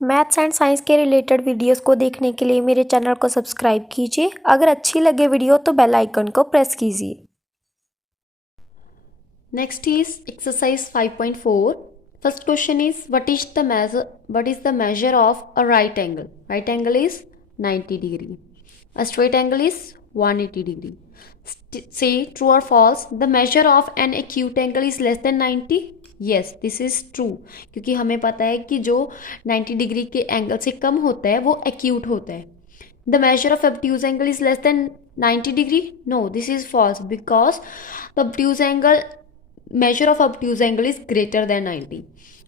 Maths and science के related videos को देखने के लिए मेरे चैनल को सब्सक्राइब कीजिए। अगर अच्छी लगे वीडियो तो बेल आइकन को प्रेस कीजिए। Next is exercise 5.4. First question is what is the measure of a right angle? Right angle is 90 degree. A straight angle is 180 degree. Say true or false. The measure of an acute angle is less than 90. Yes, this is true. क्योंकि हमें पता है कि जो 90 degree के angle से कम होता है वो एक्यूट होता है. The measure of obtuse angle is less than 90 degree. No, this is false because the measure of obtuse angle is greater than 90.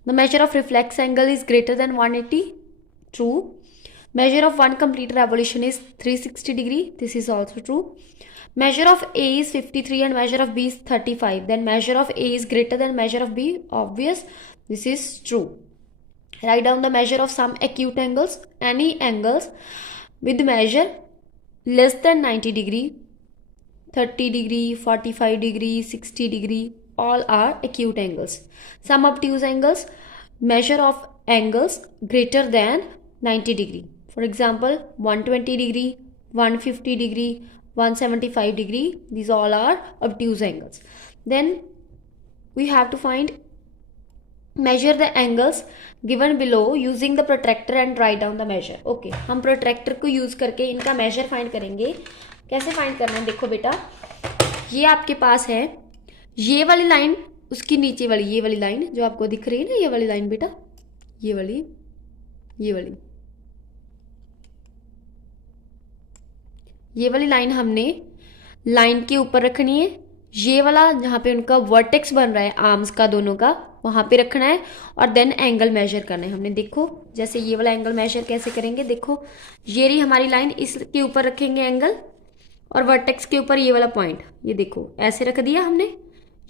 The measure of reflex angle is greater than 180. True. Measure of one complete revolution is 360 degree. This is also true. Measure of A is 53 and measure of B is 35. Then measure of A is greater than measure of B. Obvious. This is true. Write down the measure of some acute angles. Any angles with measure less than 90 degree, 30 degree, 45 degree, 60 degree, all are acute angles. Some obtuse angles, measure of angles greater than 90 degree. For example, 120 degree, 150 degree, 175 degree. These all are obtuse angles. Then we have to find measure the angles given below using the protractor and write down the measure. Okay, हम protractor को use करके इनका measure find करेंगे. कैसे find करना है? देखो बेटा, ये आपके पास है, ये वाली लाइन, उसकी नीचे वाली ये वाली लाइन जो आपको दिख रही है ना, ये वाली लाइन बेटा, ये वाली लाइन हमने लाइन के ऊपर रखनी है. ये वाला जहाँ पे उनका वर्टेक्स बन रहा है आर्म्स का दोनों का, वहाँ पे रखना है और देन एंगल मेजर करना है हमने. देखो जैसे ये वाला एंगल मेजर कैसे करेंगे, देखो ये रही हमारी लाइन, इसके ऊपर रखेंगे एंगल और वर्टेक्स के ऊपर ये वाला पॉइंट, ये देखो ऐसे रख दिया हमने.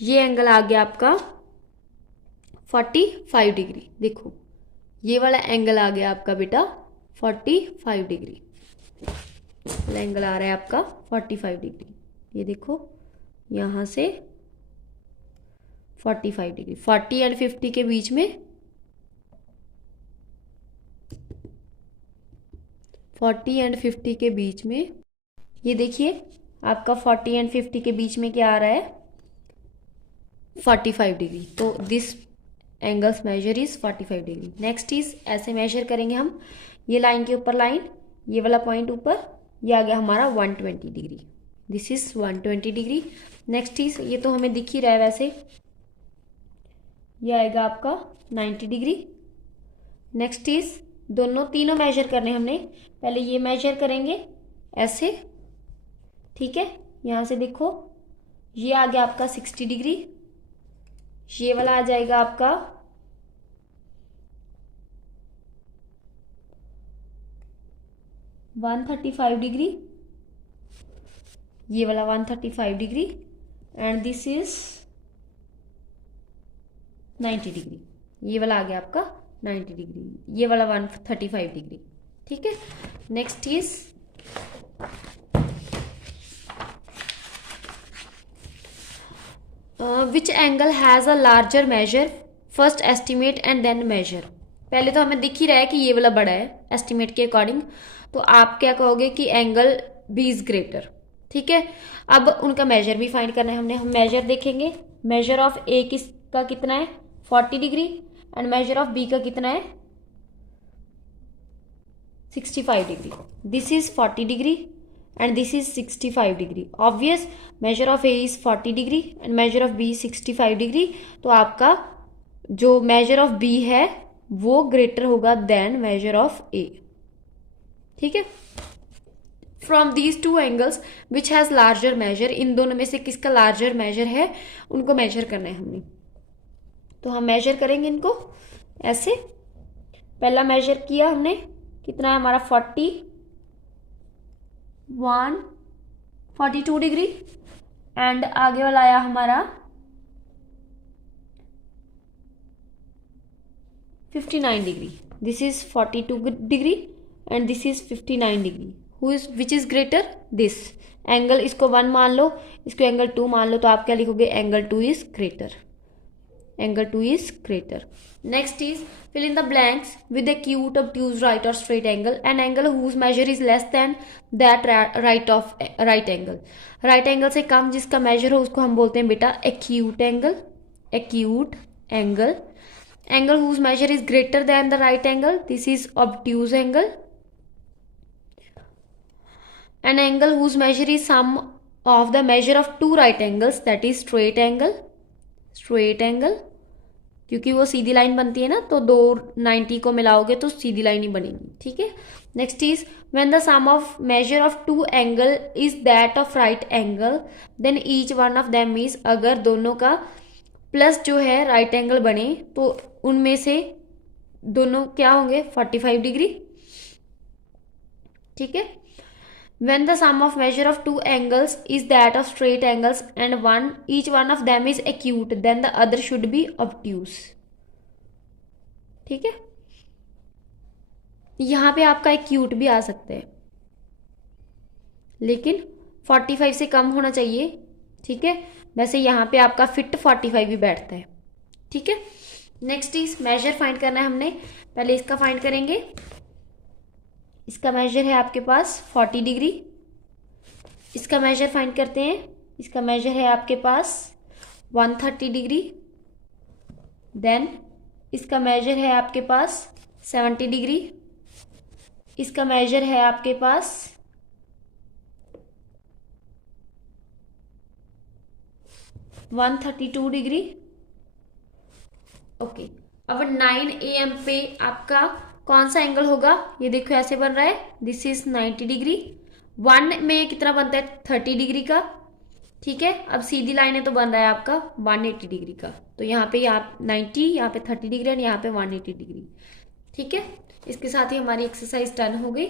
ये एंगल आ गया आपका 45 डिग्री. देखो ये वाला एंगल आ गया आपका बेटा 45 डिग्री. एंगल आ रहा है आपका 45 डिग्री. ये देखो यहाँ से 45 डिग्री, 40 एंड 50 के बीच में, 40 एंड 50 के बीच में, ये देखिए आपका 40 एंड 50 के बीच में क्या आ रहा है, 45 डिग्री. तो this angle's measure is 45 degree. Next is ऐसे मेजर करेंगे हम, ये लाइन के ऊपर लाइन, ये वाला पॉइंट ऊपर, ये आ गया हमारा 120 degree. This is 120 degree. Next is, ये तो हमें दिख ही रहा है वैसे, ये आएगा आपका 90 डिग्री. नेक्स्ट इज दोनों तीनों मेजर करने हमने. पहले ये मेजर करेंगे ऐसे, ठीक है, यहाँ से देखो ये आ गया आपका 60 डिग्री. ये वाला आ जाएगा आपका 135 डिग्री, ये वाला 135 degree and this is 90 degree. ये वाला आ गया आपका 90 डिग्री, ये वाला 135 डिग्री. ठीक है. Next is which angle has a larger measure, first estimate and then measure. पहले तो हमें दिख ही रहा है कि ये वाला बड़ा है एस्टिमेट के अकॉर्डिंग, तो आप क्या कहोगे कि एंगल बी इज ग्रेटर. ठीक है. अब उनका मेजर भी फाइंड करना है हमने. हम मेजर देखेंगे, मेजर ऑफ ए का कितना है 40 degree and measure of B का कितना है 65 degree. This is 40 degree and this is 65 degree. Obvious, measure of A is 40 degree and measure of B is 65 degree. तो आपका जो measure of B है वो greater होगा than measure of A. ठीक है. From these two angles which has larger measure, इन दोनों में से किसका larger measure है उनको measure करना है हमने. तो हम measure करेंगे इनको ऐसे. पहला measure किया हमने, कितना है हमारा 42 डिग्री एंड आगे वाला आया हमारा 59 degree. This is 42 degree and this is 59 degree. Which is greater, this angle, इसको 1 मान लो, इसको एंगल 2 मान लो, तो आप क्या लिखोगे, angle 2 is greater. angle 2 is greater. Next is fill in the blanks with acute, obtuse, right or straight angle. An angle whose measure is less than that right angle. Right angle से कम जिसका measure हो उसको हम बोलते हैं बेटा acute angle. Acute angle. Angle whose measure is greater than the right angle, this is obtuse angle. An angle whose measure is sum of the measure of two right angles, that is straight angle. Straight angle, क्योंकि वो सीधी line बनती है ना, तो दो 90 को मिलाओगे तो सीधी line ही बनेगी. ठीक है. Next is when the sum of measure of two angle is that of right angle then each one of them is, अगर दोनों का प्लस जो है राइट एंगल बने तो उनमें से दोनों क्या होंगे 45 डिग्री. ठीक है. When the sum of measure of two angles is that of straight angles and each one of them is acute, then the other should be obtuse. ठीक है. यहाँ पे आपका acute भी आ सकते हैं, लेकिन 45 से कम होना चाहिए. ठीक है. वैसे यहाँ पे आपका फिट 45 भी बैठता है. ठीक है. नेक्स्ट इज मेजर फाइंड करना है हमने. पहले इसका फाइंड करेंगे. इसका मेजर है आपके पास 40 डिग्री. इसका मेजर फाइंड करते हैं. इसका मेजर है आपके पास 130 डिग्री. देन इसका मेजर है आपके पास 70 डिग्री. इसका मेजर है आपके पास 132 डिग्री. ओके. अब 9 AM पे आपका कौन सा एंगल होगा, ये देखो ऐसे बन रहा है. This is 90 degree. 1 में कितना बनता है 30 डिग्री का. ठीक है. अब सीधी लाइन है तो बन रहा है आपका 180 डिग्री का. तो यहाँ पे 90, यहाँ पे 30 डिग्री और यहाँ पे 180 डिग्री. ठीक है. इसके साथ ही हमारी एक्सरसाइज डन हो गई.